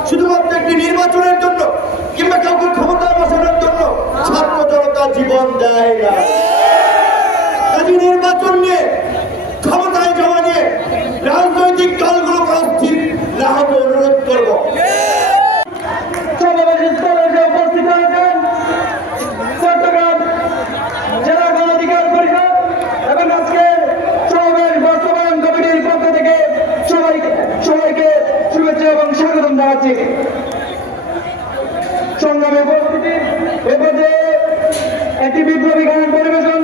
শুধুমাত্র একটি নির্বাচনের জন্য কিংবা কাউকে ক্ষমতায় বসানোর জন্য ছাত্র জনতা জীবন দেয় না। কাজী নির্বাচন নিয়ে ক্ষমতায় যাওয়া নিয়ে রাজনৈতিক দলগুলোকে অস্থির না হতে অনুরোধ করব। চট্টগ্রাম জেলা গণ অধিকার পরিষদ এবং আজকে সমাবেশ বাস্তবায়ন কমিটির পক্ষ থেকে সবাইকে শুভেচ্ছা এবং স্বাগতম জানাচ্ছি। সংগ্রামে উপস্থিতি এ পর্যায়ে একটি বিপ্লবী গান পরিবেশন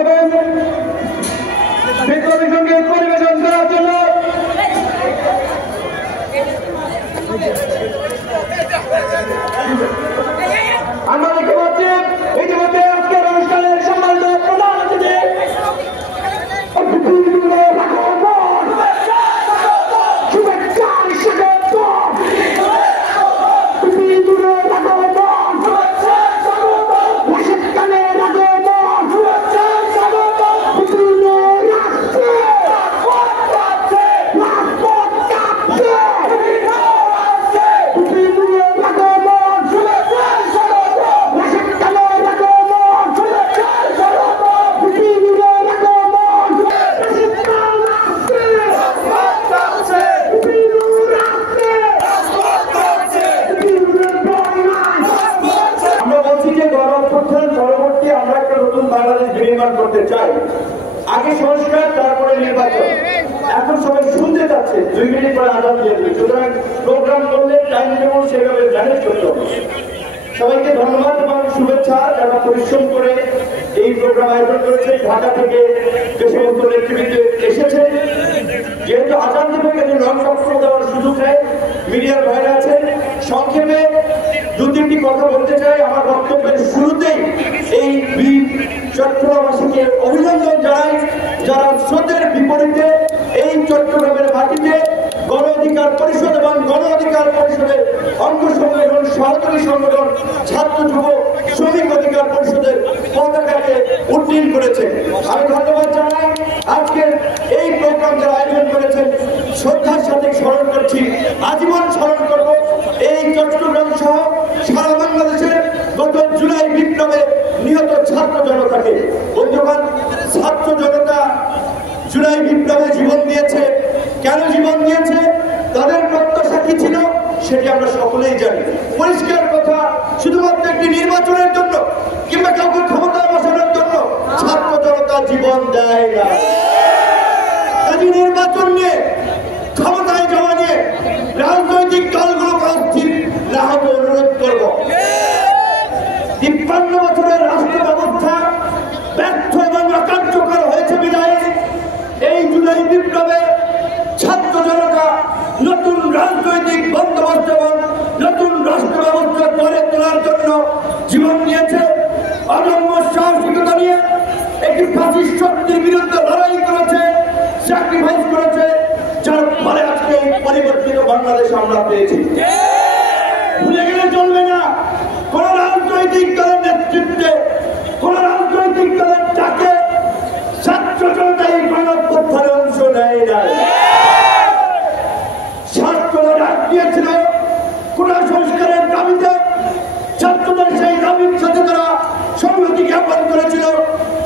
এবং বিপ্লবী সঙ্গীত পরিবেশন করার জন্য আমরা দেখতে পাচ্ছি ইতিমধ্যে আজকের অনুষ্ঠানের সম্মানিত প্রধান অতিথি করতে চাই। আগে সংস্কার, তারপরে নির্বাচন। এখন সবাই শুনতে যাচ্ছে 2 মিনিট পরে আজাদ দিয়ে দেবে, সুতরাং প্রোগ্রাম করলে টাইম টেবিল সেভাবে ম্যানেজ করতে হবে। সবাইকে ধন্যবাদ এবং শুভেচ্ছা যারা পরিশ্রম করে এই প্রোগ্রাম আয়োজন করেছে। ঢাকা থেকে যে সমস্ত নেতৃবৃন্দ এসেছে, যেহেতু আজাদ দেবে গেলে লং বক্তব্য দেওয়ার সুযোগ নেয়, মিডিয়ার ভাইরা আছেন। সংক্ষেপে 2-3টি কথা বলতে চাই। আমার বক্তব্যের শুরুতেই এই চট্টগ্রামবাসীকে অভিনন্দন জানাই যারা স্রোতের বিপরীতে এই চট্টগ্রামের মাটিতে গণ অধিকার পরিষদ এবং গণ অধিকার পরিষদের অঙ্গ সংগঠন, সহযোগী সংগঠন, ছাত্র যুব শ্রমিক অধিকার পরিষদের পতাকাকে উড্ডীন করেছে। আমি ধন্যবাদ জানাই। আজকের এই প্রোগ্রাম যারা আয়োজন করেছেন শ্রদ্ধার সাথে স্মরণ করছি, আজীবন স্মরণ করব এই চট্টগ্রাম সহ সারা বাংলাদেশের গত জুলাই বিপ্লবে নিহত ছাত্র জনতাকে। বন্ধুগণ, ছাত্র জনতা জুলাই বিপ্লবে জীবন দিয়েছে। কেন জীবন দিয়েছে? তাদের প্রত্যাশা কি ছিল সেটি আমরা সকলেই জানি। পরিষ্কার কথা, শুধুমাত্র একটি নির্বাচনের জন্য কিংবা কাউকে ক্ষমতায় বসানোর জন্য ছাত্র জনতা জীবন দেয় না। কাজী নির্বাচন নিয়ে ক্ষমতায় যাওয়া নিয়ে রাজনৈতিক দলগুলোকে অস্থির না হতে অনুরোধ করব। 53 বছরের রাষ্ট্র ব্যবস্থা ব্যর্থ এবং অকার্যকর হয়েছে বিদায় এই জুলাই বিপ্লবে ছাত্র জনতা নতুন রাজনৈতিক বন্দোবস্ত এবং নতুন রাষ্ট্র ব্যবস্থা গড়ে তোলার জন্য জীবন দিয়েছে। অদম্য সাহসিকতা নিয়ে একটি ফাসিস্ট শক্তির বিরুদ্ধে লড়াই করেছে, স্যাক্রিফাইস করেছে, যার ফলে আজকে এই পরিবর্তিত বাংলাদেশ আমরা পেয়েছি। ভুলে গেলে চলবে না, কোন রাজনৈতিক দলের নেতৃত্বে, কোন রাজনৈতিক দলের ডাকে ছাত্র জনতা এই গণঅভ্যুত্থানে অংশ নেয় নাই। ছাত্ররা ডাক দিয়েছিল কোন সংস্কারের দাবিতে, ছাত্রদের সেই দাবির সাথে তারা সংহতি জ্ঞাপন করেছিল।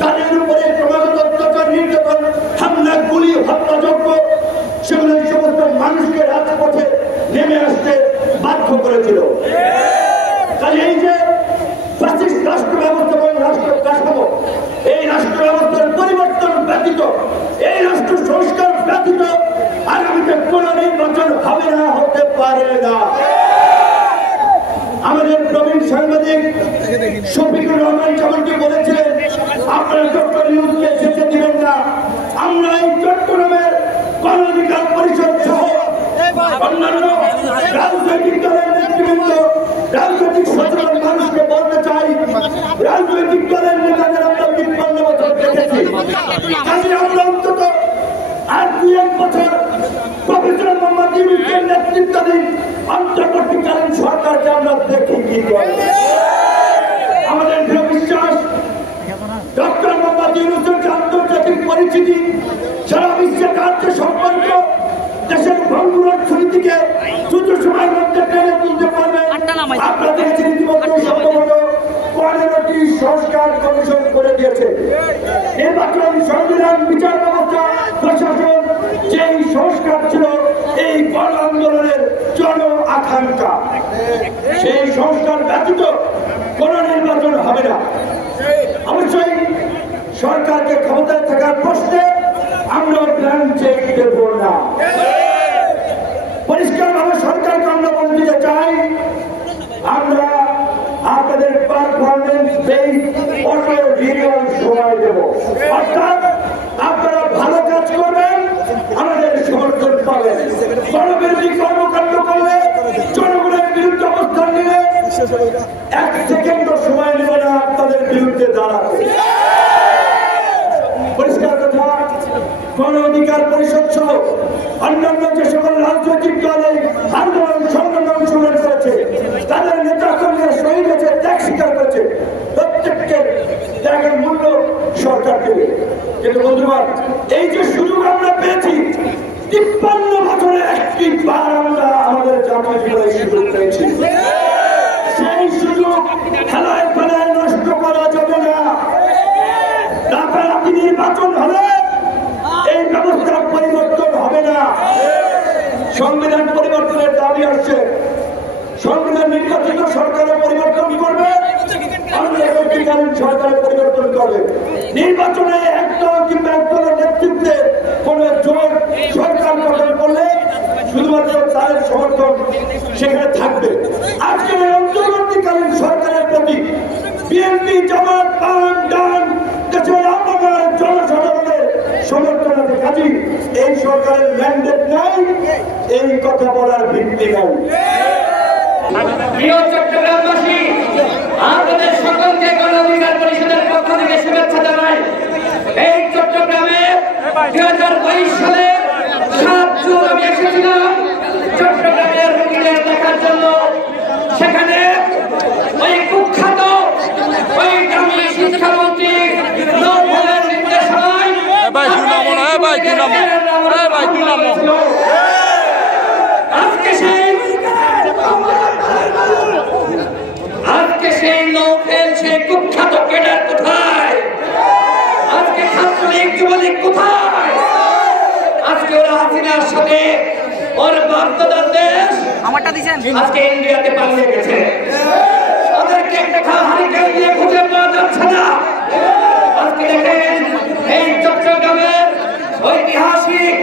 তাদের উপরে ক্রমাগত অত্যাচার, নির্যাতন, হামলা, গুলি, হত্যাযজ্ঞ, সেগুলো এই সমস্ত মানুষকে রাজপথে নেমে আসতে বাধ্য করেছিল। তাই এই যে ফ্যাসিস্ট রাষ্ট্র ব্যবস্থা এবং রাষ্ট্র কাঠামো, এই রাষ্ট্র ব্যবস্থার পরিবর্তন ব্যতীত, এই রাষ্ট্র সংস্কার ব্যতীত আগামীতে কোন নির্বাচন হবে না, হতে পারে না। আমাদের প্রবীণ সাংবাদিক শফিকুর রহমান যেমনটি বলেছিলেন, আপনারা ডক্টর ইউনূসকে যেতে দিবেন না। আমরা এই চট্টগ্রামের গণ অধিকার পরিষদ সহ অন্যান্য রাজনৈতিক দলের নেতৃবৃন্দ, রাজনৈতিক সচেতন মানুষকে বলতে চাই, রাজনৈতিক দলের নেতাদের আমরা 53 বছর দেখেছি। কাজে আমরা অন্তত আর 2-1 বছর প্রফেসর মোহাম্মদ ইউনূসের নেতৃত্বাধীন অন্তর্বর্তীকালীন সরকারকে আমরা দেখি কি করে। আমাদের দৃঢ় বিশ্বাস, ডক্টর মোহাম্মদ ইউনূসের যে আন্তর্জাতিক পরিচিতি, সারা বিশ্বে কার্য সম্পর্ক, দেশের ভঙ্গুর অর্থনীতিকে দ্রুত সময়ের মধ্যে নির্বাচন, বিচার ব্যবস্থা, প্রশাসন, যেই সংস্কার ছিল এই গণ আন্দোলনের জন আকাঙ্ক্ষা, সেই সংস্কার ব্যতীত কোন নির্বাচন হবে না। অবশ্যই সরকারকে ক্ষমতায় থাকার প্রশ্নে আমরা ব্ল্যাঙ্ক চেক দেব না। পরিষ্কারভাবে সরকারকে আমরা বলে দিতে চাই, আমরা আপনাদের পারফরমেন্স বেস অটো রিনিউয়াল সময় দেব। অর্থাৎ আপনারা ভালো কাজ করবেন, আমাদের সমর্থন পাবেন। জনবিরোধী কর্মকাণ্ড করলে, জনগণের বিরুদ্ধে অবস্থান নিলে 1 সেকেন্ডও সময় নেবে না আপনাদের বিরুদ্ধে দাঁড়াতে। পরিষ্কার কথা, গণ অধিকার পরিষদ সহ অন্যান্য যে সকল রাজনৈতিক দল আন্দোলন সংগ্রামে অংশগ্রহণ করেছে, তাদের নেতা কর্মীরা শহীদ হয়েছে, ত্যাগ স্বীকার করেছে, প্রত্যেককে ত্যাগের মূল্য সরকার দেবে। কিন্তু বন্ধুগণ, এই যে সুযোগ আমরা পেয়েছি, 53 বছরে একটি বার আমরা আমাদের জাতীয় জীবনে সুযোগ পেয়েছি। সেই সুযোগ খেলায় ফেলায় নষ্ট করা যাবে না। রাতারাতি নির্বাচন হলে এই ব্যবস্থার পরিবর্তন হবে না। সংবিধান পরিবর্তনের দাবি আসছে, সংবিধান নির্বাচিত সরকারের পরিবর্তন করবে, অন্তর্বর্তীকালীন সরকারের পরিবর্তন করবে। নির্বাচনে একদল কিংবা একদলের নেতৃত্বে কোন জোট সরকার গঠন করলে শুধুমাত্র তার সমর্থন সেখানে থাকবে। আজকে অন্তর্বর্তীকালীন সরকারের প্রতি বিএনপি, জামাত, বাম, ডান, দেশের আপামার জনসাধারণের সমর্থন আছে। কাজী এই সরকারের ম্যান্ডেট নাই, এই কথা বলার ভিত্তি নাই। প্রিয় চট্টগ্রামবাসী, আপনাদের সকলকে গণ অধিকার পরিষদের পক্ষ থেকে শুভেচ্ছা জানাই। এই চট্টগ্রামে 2022 সালে 7 জুন আমি এসেছিলাম চট্টগ্রামের রোগীদের দেখার জন্য। সেখানে ওই কুখ্যাত ওই দামি শিক্ষামন্ত্রী নৌফলের নির্দেশনায় আজকে সেই নৌফেল, সেই কুখ্যাত ক্যাডার কোথায়? আজকে ছাত্রলীগ, যুবলীগ কোথায়? আজকে ওরা হাসিনার সাথে ওর বাপদাদার দেশ আজকে ইন্ডিয়াতে পালিয়ে গেছে। ওদেরকে একটা হারিকেন দিয়ে খুঁজে পাওয়া যাচ্ছে না। আজকে দেখেন এই চট্টগ্রামের ঐতিহাসিক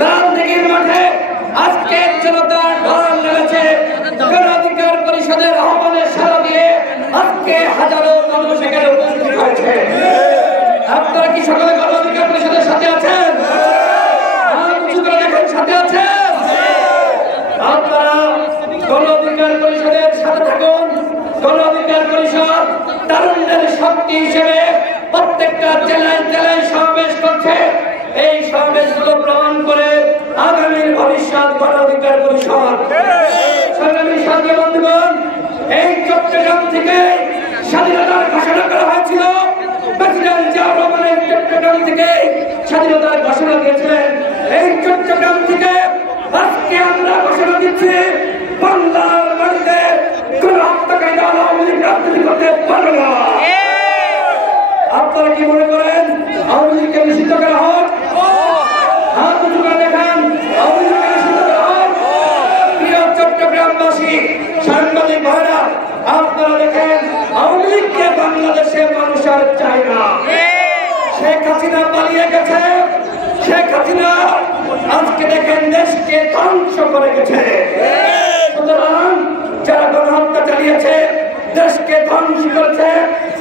লালদিঘির মাঠে আজকে জনতার ঢল নেমেছে। গণ অধিকার পরিষদের আহ্বানের সাড়া দিয়ে আজকে হাজারো মানুষ এখানে উপস্থিত হয়েছে। আপনারা কি সকলে গণ অধিকার পরিষদের সাথে আছেন? দেখেন, সাথে আছেন। আপনারা গণ অধিকার পরিষদের সাথে থাকুন। গণ অধিকার পরিষদ তারুণ্যের শক্তি হিসেবে প্রত্যেকটা জেলায় জেলায় সমাবেশ করছে। এই সমাবেশগুলো প্রমাণ করে আগামীর ভবিষ্যৎ গণ অধিকার পরিষদ। সংগ্রামী সাথী বন্ধুগণ, এই চট্টগ্রাম থেকে স্বাধীনতার ঘোষণা করা হয়েছিল। প্রেসিডেন্ট জিয়াউর রহমানের চট্টগ্রাম থেকে স্বাধীনতার ঘোষণা দিয়েছিলেন। এই চট্টগ্রাম থেকে আজকে আমরা ঘোষণা দিচ্ছি, বাংলার মাটিতে কোন হত্যাকারী আওয়ামী লীগ রাজনীতি করতে পারবে না। আপনারা কি মনে করেন আওয়ামী লীগকে নিষিদ্ধ করা হোক? হাত উঁচু করে দেখান, আওয়ামী লীগকে নিষিদ্ধ করা হোক। প্রিয় চট্টগ্রামবাসী, সাংবাদিক ভাইরা, আপনারা দেখেন আওয়ামী লীগকে বাংলাদেশে মানুষ আর চায় না। শেখ হাসিনা পালিয়ে গেছে। শেখ হাসিনা আজকে দেখেন দেশকে ধ্বংস করে গেছে। সুতরাং যারা গণহত্যা চালিয়েছে, দেশকে ধ্বংস করেছে,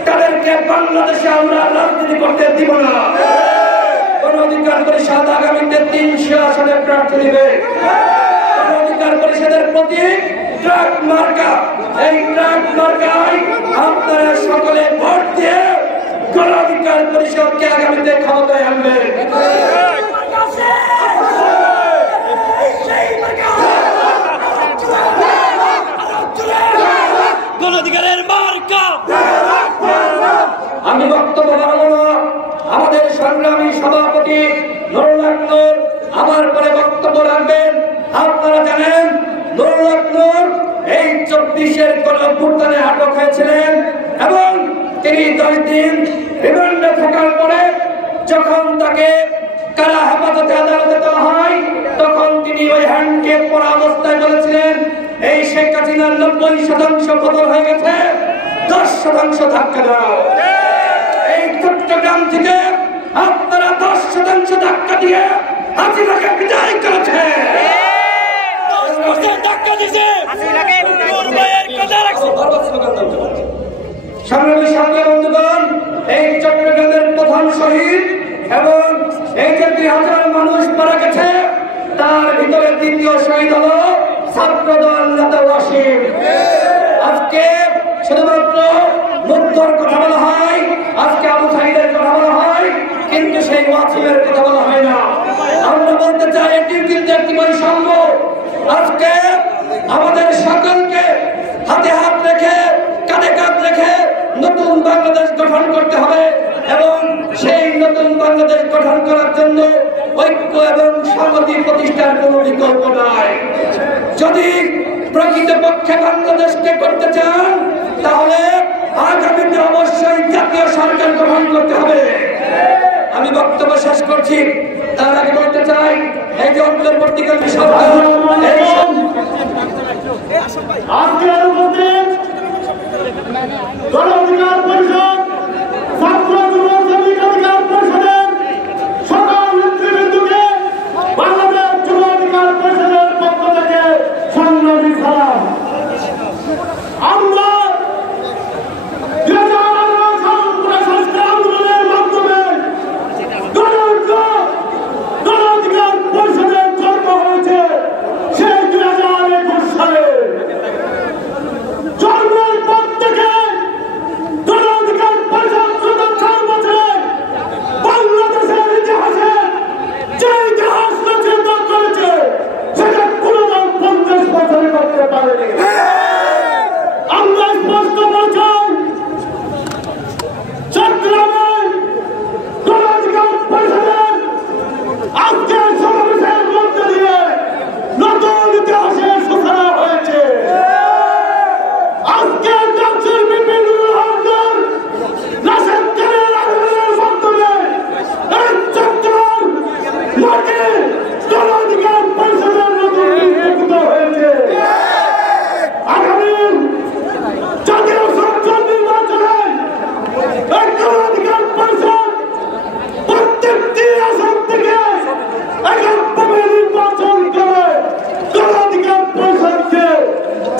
তাদেরকে বাংলাদেশে আমরা রাজনীতি করতে দিব না। গণ অধিকার পরিষদ আগামীতে 300 আসনে প্রার্থী দিবে। গণ অধিকার পরিষদের প্রতীক ট্রাক মার্কা। এই ট্রাক মার্কায় আপনারা সকলে ভোট দিয়ে গণ অধিকার পরিষদকে আগামীতে ক্ষমতায় আনবেন। গণ অধিকারের মার্কা। আমি বক্তব্য বাড়াবো না। আমাদের সংগ্রামী সভাপতি নুরুল হক নূর আমার পরে বক্তব্য রাখবেন। আপনারা জানেন নুরুল হক নূর এই 24-এর গণঅভ্যুত্থানে আটক হয়েছিলেন এবং তিনি 10 দিন রিমান্ডে থাকার পরে যখন তাকে কারা হেফাজতে আদালতে দেওয়া হয় তখন তিনি ওই হ্যান্ডকেপ পরা অবস্থায় বলেছিলেন এই শেখ হাসিনার 90% পতন হয়ে গেছে, 10% ধাক্কা দাও। এই চট্টগ্রাম থেকে আপনারা 10% ধাক্কা দিয়ে হাসিনাকে বিদায় করেছে। সংগ্রামী সাথী বন্ধুগণ, এই চট্টগ্রামের প্রধান শহীদ এবং এই যে 2000 মানুষ মারা গেছে তার ভিতরে দ্বিতীয় শহীদ হলো ছাত্রদল নেতা ওয়াসিম। আজকে শুধুমাত্র মুগ্ধর কথা বলা হয়, আজকে আবু সাঈদের কথা বলা হয়, কিন্তু সেই ওয়াসিমের কথা বলা হয় না। আমরা বলতে চাই এটি কিন্তু একটি বৈষম্য। আজকে আমাদের সকলকে হাতে হাত রেখে কাঁধে কাঁধ রেখে নতুন বাংলাদেশ গঠন করতে হবে এবং সেই নতুন বাংলাদেশ গঠন করার জন্য ঐক্য এবং সংহতি প্রতিষ্ঠার কোনো বিকল্প নাই। যদি প্রকৃতপক্ষে বাংলাদেশকে করতে চান তাহলে আগামীতে অবশ্যই জাতীয় সরকার গঠন করতে হবে। আমি বক্তব্য শেষ করছি, তার আগে বলতে চাই এই যে অন্তর্বর্তীকালীন সরকার আজকের উপস্থিত গণ অধিকার পরিষদ, ছাত্র যুব শ্রমিক অধিকার পরিষদের সকল নেতৃবৃন্দকে বাংলাদেশ যুব অধিকার পরিষদের পক্ষ থেকে সংগ্রামী সালাম। আমরা 2018 সাল সংস্কার আন্দোলনের মাধ্যমে গণ অধিকার পরিষদের জন্ম হয়েছে সেই 2021 সালে। জন্মের পর থেকে গণ অধিকার পরিষদ 4 বছরে বাংলাদেশের ইতিহাসে যে ইতিহাস রচনা করেছে সেটা কোনো দল 50 বছরে করতে পারেনি। আমরা স্পষ্ট বলছি চট্টগ্রামে গণ অধিকার পরিষদের আজকের সমাবেশের মধ্যে দিয়ে নতুন ইতিহাসের সূচনা হয়েছে। আজকে ডক্টর বিপিনুর রহমান রাশেদের আন্দোলনের মাধ্যমে এই চট্টগ্রাম মাটি গণ অধিকার পরিষদের নতুন বিকশিত হয়েছে। আগামী জাতীয় সংসদ নির্বাচনে এই গণ অধিকার পরিষদ প্রত্যেকটি আসন থেকে এককভাবে নির্বাচন করে গণ অধিকার পরিষদকে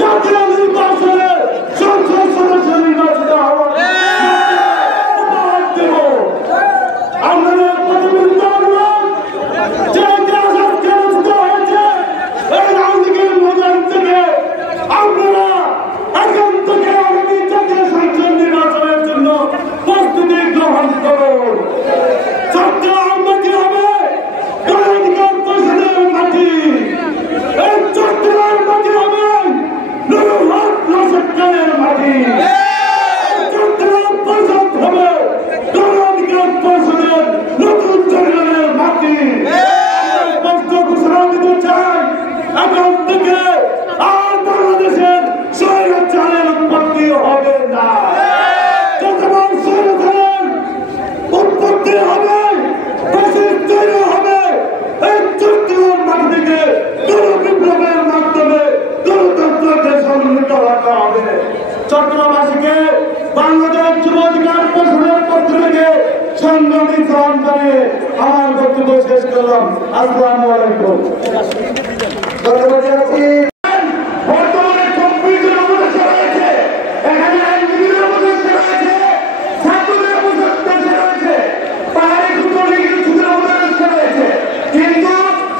জাতীয় নির্বাচনে সংসদ সদস্য নির্বাচিত হওয়ার উপহার দেব। আমাদের প্রতিনিধিত্ব অনুরোধ যে ইতিহাস আজকে রচিত হয়েছে এই রাজনীতির ময়দান থেকে আপনারা এখন থেকে আগামী জাতীয় সংসদ নির্বাচনের জন্য প্রস্তুতি গ্রহণ করুন। চট্টগ্রাম মাটি হবে গণ অধিকার পরিষদের মাটি। এই চট্টগ্রাম মাটি হবে নুরুল হক রাশেদের মাটি। চট্টগ্রাম পরিষদ হবে গণ অধিকার পরিষদের নতুন চট্টগ্রামের মাটি। স্পষ্ট ঘোষণা দিতে চাই এখন থেকে আর বাংলাদেশের স্বৈরাচারের উৎপত্তি হবে না। যতবার স্বৈরাচারের উৎপত্তি হবে ফ্যাসিস্ট তৈরি হবে এই চট্টগ্রাম মাটি থেকে গণ বিপ্লবের মাধ্যমে গণতন্ত্রকে সমন্বিত রাখা হবে। চট্টগ্রামবাসীকে বাংলাদেশ যুব অধিকার পরিষদের পক্ষ থেকে সংগ্রামী সালাম জানিয়ে আমার বক্তব্য শেষ করলাম। আসসালামু আলাইকুম। ধন্যবাদ জানাচ্ছি। বর্তমানে কম্পিউটার উপদেষ্টা রয়েছে, এখানে আইনজীবীদের উপদেষ্টা রয়েছে, ছাত্রদের উপদেষ্টা রয়েছে, পাহাড়ি ক্ষুদ্র উপদেষ্টা রয়েছে, কিন্তু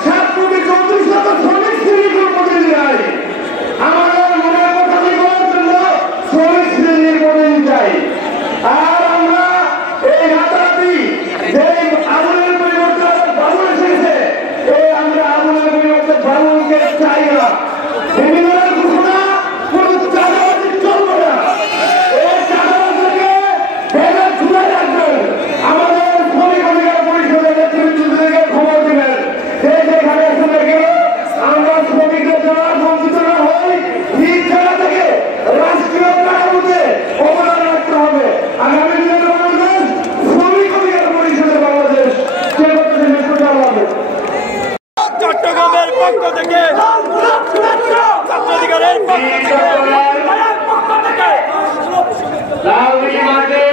ছাত্রদের 34 শ্রমিক শ্রেণীর প্রতিনিধি নাই। আমাদের মনের কথা বলার জন্য শ্রমিক শ্রেণীর প্রতিনিধি চাই। আর আমরা এই রাতারাতি যে আগুনের পরিবর্তে বাবুল এসেছে, এই আমরা আগুনের পরিবর্তে বাবুলকে চাই না। লালদিঘি মাঠে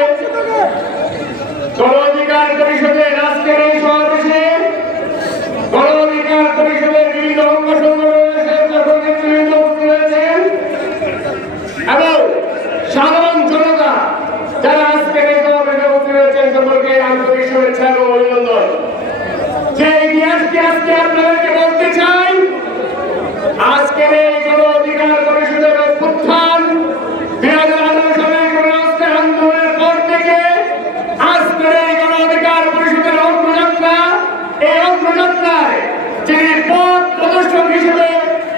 গণ অধিকার পরিষদের আজকের এই সমাবেশে গণ অধিকার পরিষদের বিভিন্ন অঙ্গ সংগঠনের রয়েছেন এবং সাধারণ জনতা যারা আজকের এই সমাবেশে উপস্থিত হয়েছেন সকলকে আন্তরিক শুভেচ্ছা এবং অভিনন্দন। যে ইতিহাসটি আজকে আপনাদেরকে বলতে চাই, আজকের এই গণ অধিকার পরিষদের অভ্যুত্থান 2018 সালের গণঅধিকার আন্দোলনের পর থেকে আজকের এই গণ অধিকার পরিষদের অগ্রযাত্রা, এই অগ্রযাত্রায় যিনি পথ প্রদর্শক হিসেবে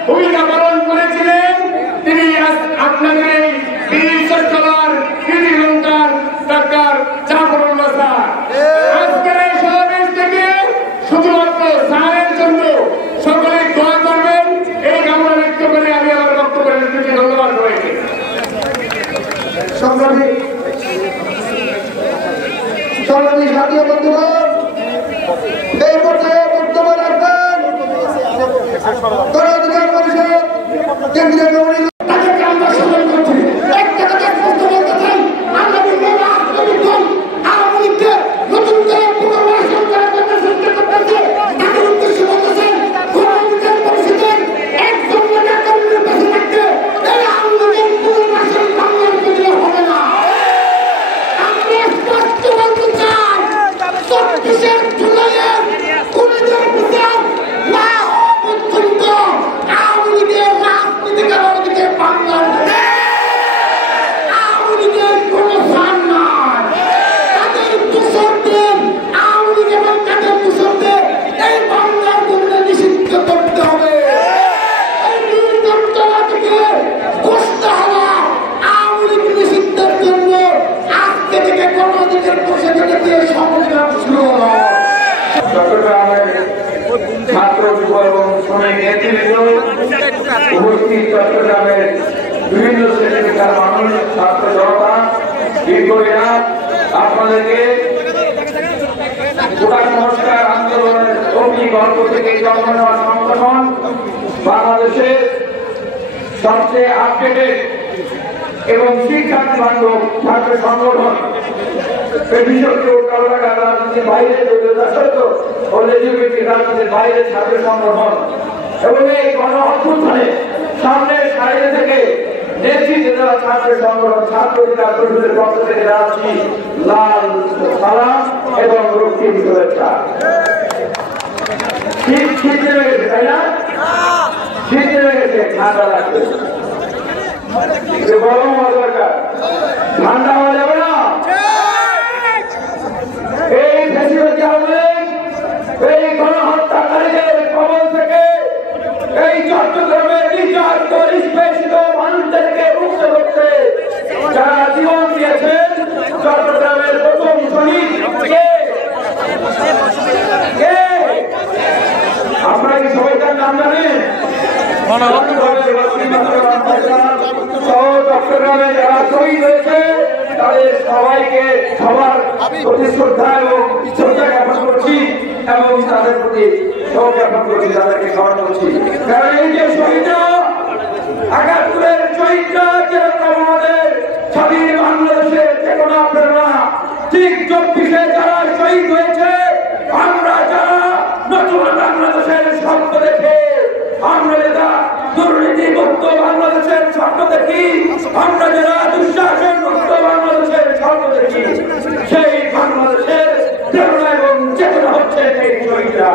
ভূমিকা পালন করেছিলেন তিনি আপনাদের এই বীর সরকার কৃতি সন্তান ডাক্তার জাফরুল্লাহ স্যার। আজকের এই সমাবেশ থেকে শুধুমাত্র স্যারের জন্য সকলে দোয়া করবেন এই কামনা ব্যক্ত করে আমি আমার বক্তব্য শেষ করছি। ধন্যবাদ সবাইকে। সংগ্রামী জাতীয় বন্ধুগণ, এই পর্যায়ে বক্তব্য রাখবেন গণ অধিকার পরিষদ কেন্দ্রীয় কমিটি। তাদেরকে আমরা সম্মান করছি। একটা কথা স্পষ্ট বলতে চাই, আমরা আওয়ামী লীগকে নতুন করে পুনর্বাসন করার জন্য চেষ্টা করতেছে। তাদের উদ্দেশ্য বলতেছেন গণ অধিকার পরিষদের একজন নেতা কর্মীর পাশে থাকতে এই আওয়ামী লীগের পুনর্বাসন বাংলার জন্য হবে না। আমরা স্পষ্ট বলতে চাই, 24 জুলাইয়ের খুনিদের বিচার না হওয়া পর্যন্ত আওয়ামী লীগের রাজনীতি করার দিকে বাংলার আওয়ামী লীগের কোনো স্থান নাই। তাদের দোষরদের আওয়ামী লীগ এবং তাদের দোষরদের এই বাংলার জন্য নিষিদ্ধ করতে হবে। এই নির্যাতনা থেকে কষ্ট হওয়া আওয়ামী লীগ নিষিদ্ধের জন্য আজকে থেকে গণ অধিকার পরিষদকে সংগ্রাম শুরু হলো। চট্টগ্রামের ছাত্র যুব এবং শ্রমিক নেতৃবৃন্দ, উপস্থিত চট্টগ্রামের বিভিন্ন শ্রেণীর মানুষ, ছাত্র জনতা, দীর্ঘদিনা আপনাদেরকে কোটা সংস্কার আন্দোলনের অগ্নি গল্প থেকে জন্ম নেওয়া সংগঠন বাংলাদেশের সবচেয়ে আপডেটেড এবং শিক্ষার্থী বান্ধব ছাত্র সংগঠন, রাজনীতির বাইরে রাজনীতির বাইরে ছাত্র সংগঠন এবং এই গণ অভ্যুত্থানে সামনের সারিতে থেকে নেতৃত্বে দেওয়া ছাত্র সংগঠন ছাত্র অধিকার পরিষদের পক্ষ থেকে রাখছি লাল সালাম এবং রক্তিম শুভেচ্ছা। শীত নেমে গেছে, তাই না? শীত নেমে গেছে, ঠান্ডা লাগছে, গরম হওয়া দরকার, ঠান্ডা হওয়া যাবে না। এই ফ্যাসিবাদী আন্দোলন, এই গণহত্যাকারীদের কবল থেকে এই চট্টগ্রামের নির্যাতিত নিষ্পেষিত মানুষদেরকে মুক্ত করতে যারা জীবন দিয়েছেন, চট্টগ্রামের প্রথম শহীদ কে? আপনারা কি সবাই তার নাম জানেন? চট্টগ্রামে যারা শহীদ হয়েছে তাদের সবাইকে সবার প্রতি শ্রদ্ধা এবং শ্রদ্ধা জ্ঞাপন করছি এবং তাদের প্রতি শোক জ্ঞাপন করছি, তাদেরকে স্মরণ করছি। কারণ এই যে শহীদরা, ৭১-এর শহীদরা যেরকম আমাদের স্বাধীন বাংলাদেশের চেতনা প্রেরণা, ঠিক ২৪-এ যারা শহীদ হয়েছে, আমরা যারা নতুন বাংলাদেশের স্বপ্ন দেখে, আমরা যারা দুর্নীতি মুক্ত বাংলাদেশের স্বপ্ন দেখি, আমরা যারা দুঃশাসন মুক্ত বাংলাদেশের স্বপ্ন দেখি, সেই বাংলাদেশের প্রেরণা এবং চেতনা হচ্ছে এই শহীদরা।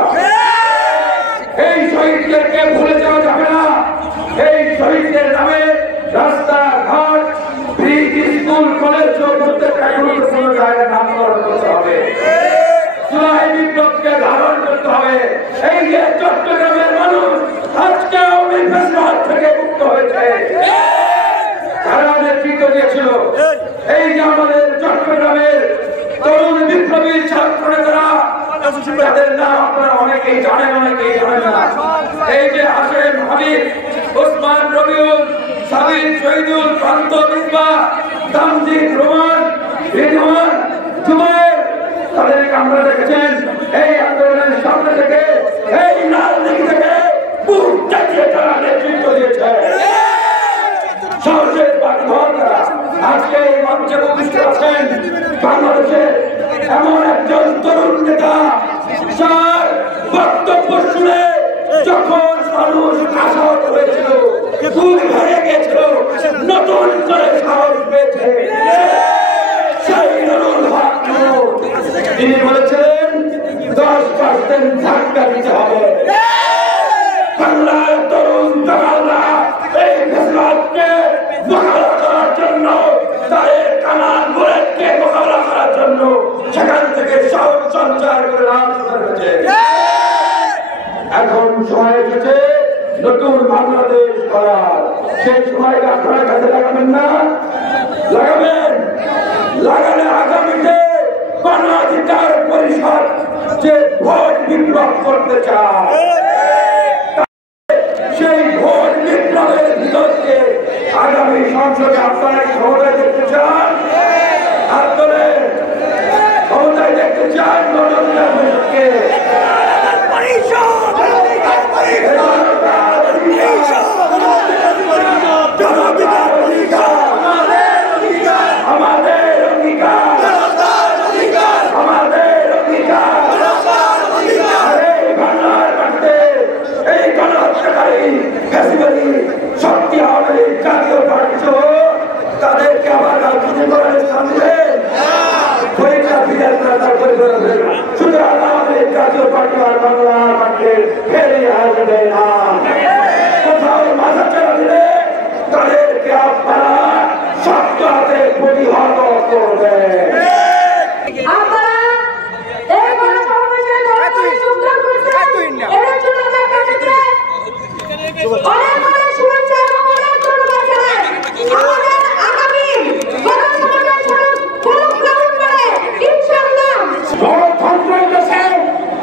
এই শহীদদেরকে ভুলে যাওয়া যাবে না। এই শহীদদের নামে রাস্তা ঘাট, ব্রিজ, স্কুল, কলেজ প্রত্যেকটা গুরুত্বপূর্ণ জায়গায় নামকরণ করতে হবে। জুলাই বিপ্লবকে ধারণ করতে হবে। এই যে চট্টগ্রামের মানুষ আজকে আওয়ামী ফ্যাসিবাদ থেকে মুক্ত হয়েছে, তারা নেতৃত্ব দিয়েছিল। এই যে আমাদের চট্টগ্রামের তরুণ বিপ্লবী ছাত্র নেতারা, তাদের নাম আপনারা অনেকেই জানেন, অনেকেই জানেন না। এই যে হাসেম, হাবিব, ওসমান, রবিউল, সাবির, শহীদুল, প্রান্ত, মিসবাহ, তামজিদ, রোমান, রিদওয়ান, জুবায়ের, তাদেরকে আমরা দেখেছেন এই আন্দোলনের সামনে থেকে, এই লালদিঘি থেকে বুক চালিয়ে তারা নেতৃত্ব দিয়েছে। সাহসের বাড়িঘর করা। আজকে এই মঞ্চে উপস্থিত আছেন বাংলাদেশে এমন একজন তরুণ নেতা, যার বক্তব্য শুনে যখন মানুষ আশাহত হয়েছিল, ভুল ভরে গেছিল, নতুন করে সাহস পেয়েছে। সেই নুরুল হক নূর, তিনি বলেছিলেন 10% ধাক্কা দিতে হবে। বাংলার তরুণ দালালরা এই ফেসলাকে মোকাবেলা করার জন্য, তাদের কামান বুলেটকে মোকাবেলা করার জন্য সেখান থেকে সাহস সঞ্চার করে রাজপথে রয়েছে। এখন সময় এসেছে নতুন বাংলাদেশ করার। সেই সময়টা আপনারা কাজে লাগাবেন না? লাগাবেন। লাগালে আগামীতে গণ অধিকার পরিষদ যে ভোট বিপ্লব করতে চায়, সেই ভোট বিপ্লবের ভিতরকে আগামী সংসদে আপনারা ক্ষমতায় দেখতে চান? হাত তোলে। ক্ষমতায় দেখতে চান গণ অধিকার পরিষদকে? শক্তি আমাদের জাতীয় পার্টি সহ তাদেরকে আবার রাজনীতি করার স্থান দিলেন। সুতরাং আমাদের জাতীয় পার্টি আর বাংলা মাঠে ফেরে আসবে না। কোথাও মাথা চালা দিলে তাদেরকে আপনারা শক্ত হাতে প্রতিহত করবেন।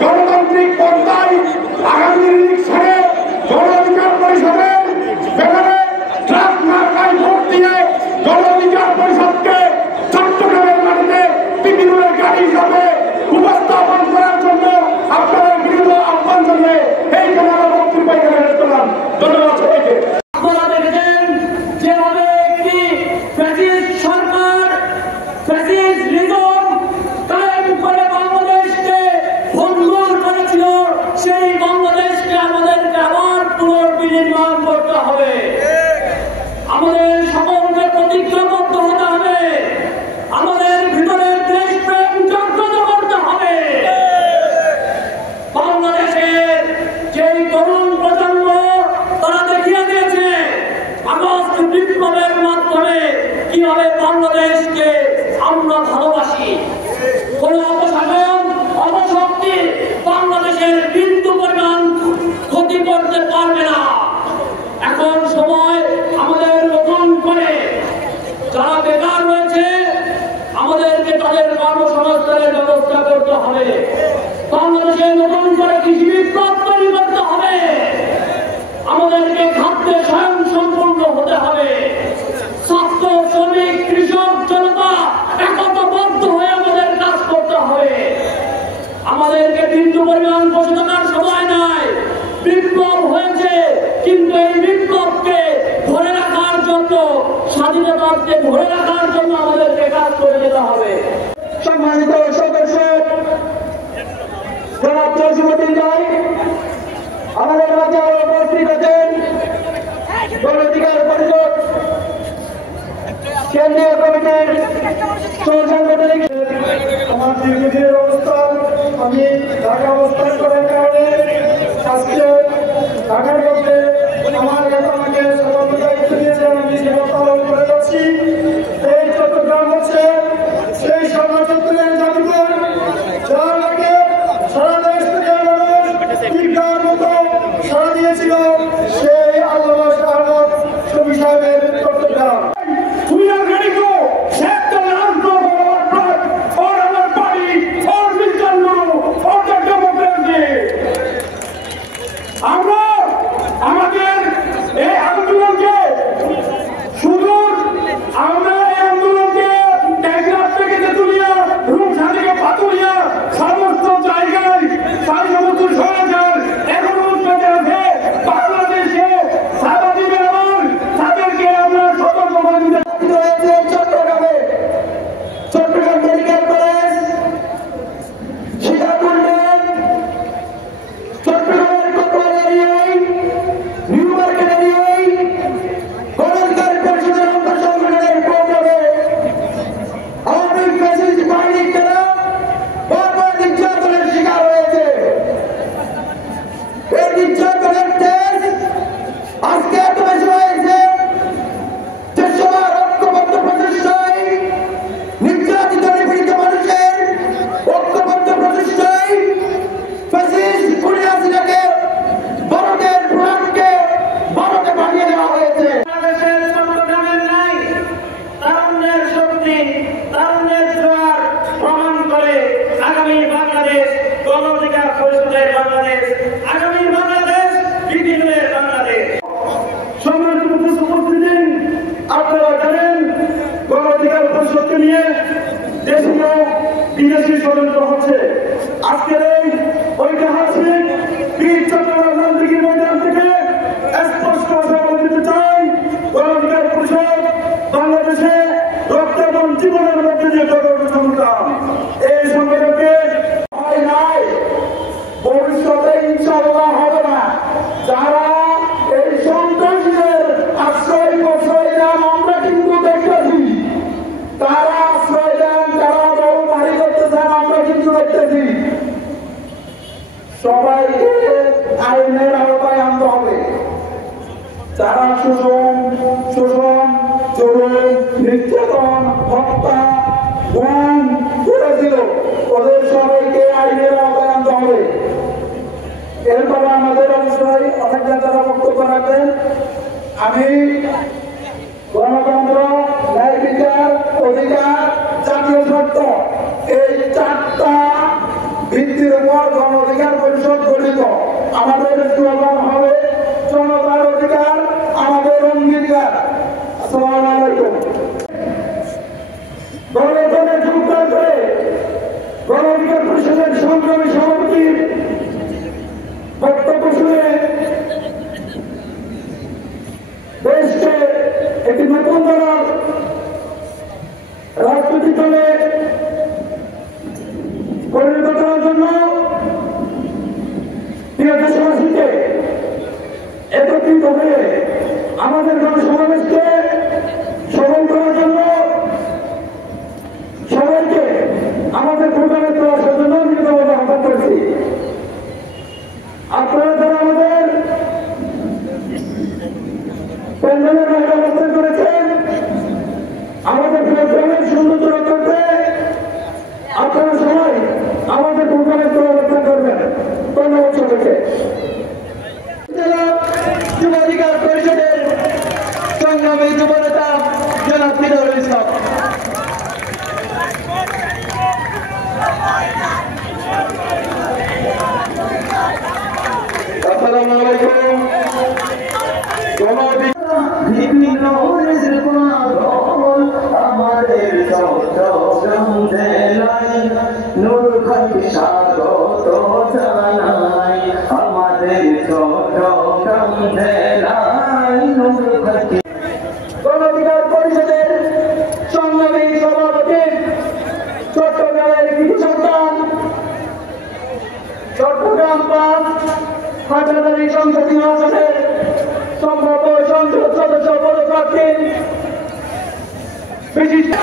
গণতান্ত্রিক পন্থায় আগামী ইলেকশনে গণ অধিকার পরিষদের ব্যাপারে ট্রাক মার্কায় ভোট দিয়ে গণ অধিকার পরিষদকে চট্টগ্রামের মাটিতে তৃণমূলের গাড়ি হিসাবে উপস্থাপন করার জন্য আপনারা বিরুদ্ধ আহ্বান জানিয়ে এই জন্য বক্তব্য এখানে শেষ করলাম। ধন্যবাদ সবাইকে। আপনারা দেখেছেন যেভাবে একটি ফ্যাসিস্ট সরকার, ফ্যাসিস্ট রিজম কায়েম করে বাংলাদেশকে ভঙ্গুর করেছিল, সেই বাংলাদেশকে আমাদেরকে আবার পুনর্বিনির্মাণ করতে হবে। আমাদের সকলকে প্রতিজ্ঞাবদ্ধ হতে হবে। আমাদের ভিতরের দেশপ্রেম জাগ্রত করতে হবে। বাংলাদেশের যেই তরুণ প্রজন্ম, তারা দেখিয়ে দিয়েছে আগস্ট বিপ্লবের মাধ্যমে কিভাবে বাংলাদেশকে আমরা ভালোবাসি। কোন অপশাসন, অপশক্তি বাংলাদেশের বিন্দু পরিমাণ ক্ষতি করতে পারবে না। এখন সময় আমাদের নতুন করে যারা বেকার রয়েছে, আমাদেরকে তাদের কর্মসংস্থানের ব্যবস্থা করতে হবে। বাংলাদেশে নতুন করে কৃষি বিপ্লব তৈরি করতে হবে। আমাদেরকে খাদ্যে স্বয়ংসম্পূর্ণ হতে হবে। ছাত্র, শ্রমিক, কৃষক, জনতা একতাবদ্ধ হয়ে আমাদের কাজ করতে হবে। আমাদেরকে বিন্দু পরিমাণ বসে থাকার সময় নাই। বিপ্লব হয়েছে, কিন্তু এই বিপ্লবকে ধরে রাখার জন্য, স্বাধীনতাকে ধরে রাখার জন্য আমাদেরকে কাজ করে যেতে হবে। সম্মানিত সদস্য জনাব জসিমউদ্দিন রায়, আমাদের মাঝে উপস্থিত আছেন গণ অধিকার পরিষদ কেন্দ্রীয় কমিটির সহসাংগঠনিক। আমার দীর্ঘদিনের অবস্থান, আমি ঢাকা অবস্থান করার কারণে আজকে ঢাকার মধ্যে আমার নেতা আমাকে সতর্ক দায়িত্ব দিয়েছে, আমি সেবা পালন করে যাচ্ছি। এই চট্টগ্রাম হচ্ছে সেই সমাজের জাদুঘর, যার আগে সারা দেশ থেকে মানুষ টিকার মতো সারা দিয়েছিল সেই আল্লামা শাহ আহমদ শফি সাহেবের Chittagong. We are ready to set the land for our blood, for our body, for Mr. Nuru, for the democracy. আমরা জীবনের মধ্যে যে শুনতাম এই সংগঠনকে হয় নাই, ভবিষ্যতে ইনশাআল্লাহ হবে না। যারা এই সন্ত্রাসীদের আশ্রয় প্রশ্রয় দেন আমরা কিন্তু দেখতেছি, তারা আশ্রয় দেন, তারা বহু বাড়ি করতেছেন আমরা কিন্তু দেখতেছি। সবাইকে আইনের আওতায় আনতে হবে। যারা শোষণ, চোর, নির্যাতন, হত্যা, গুম করেছিল ওদের সবাইকে আইনের আওতায় আনতে হবে। এরপরে আমাদের অবশ্যই অনেক নেতারা বক্তব্য রাখবেন। আমি গণতন্ত্র, ন্যায় বিচার, অধিকার, জাতীয় স্বার্থ এই 4টা ভিত্তির উপর গণ অধিকার পরিষদ গঠিত। আমাদের স্লোগান হবে জনতার অধিকার আমাদের অঙ্গীকার। আসসালামু আলাইকুম। গণতন্ত্রে যোগদান করে গণ অধিকার পরিষদের সংগ্রামী সভাপতির বক্তব্য শুনে দেশকে একটি নতুন ধরনের রাজনৈতিক দলে পরিণত করার জন্য প্রিয় দেশবাসীকে একত্রিত হয়ে আমাদের গণসমাবেশকে সফল করার জন্য সবাইকে আমাদের প্রোগ্রামে প্রয়াসের জন্য বিনীতভাবে আহ্বান করেছি। আপনারা যারা আমাদের প্যান্ডেলের বাইরে অবস্থান করেছেন, আমাদের প্রোগ্রামের সৌন্দর্য রক্ষা করতে আপনারা সবাই আমাদের প্রোগ্রামে প্রবর্তন করবেন। ধন্যবাদ সবাইকে। যুব অধিকার পরিষদের সংগ্রামী যুবনেতা জনাব মিনারুল ইসলাম। আসসালামু আলাইকুম। বিভিন্ন আমাদের চট্টগ্রাম জেলায় নূরখালী স্বাগত জানাই, আমাদের চট্টগ্রাম জেলায় নূরখালী। গণ অধিকার পরিষদের সংগ্রামী সভাপতি চট্টগ্রামের কৃতি সন্তান, চট্টগ্রাম 5 হাজারী সংসদীয় আসনের সম্ভাব্য সংসদ সদস্য পদপ্রার্থী বিশিষ্ট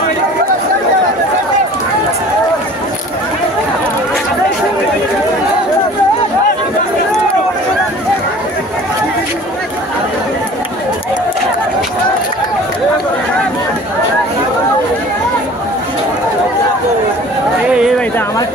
আমার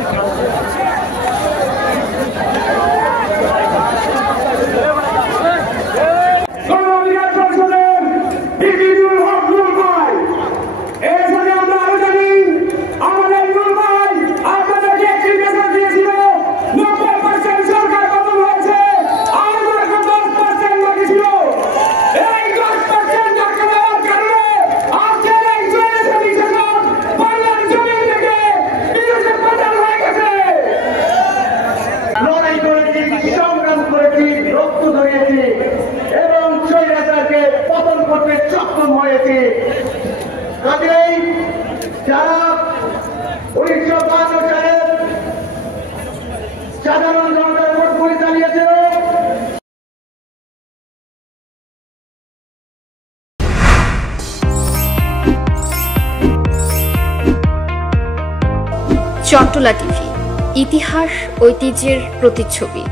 কাজেই যারা 1952 সালের সাধারণ জনতার ভোট করে চালিয়েছিল, চট্টলা টিভি, ইতিহাস ঐতিহ্যের প্রতিচ্ছবি।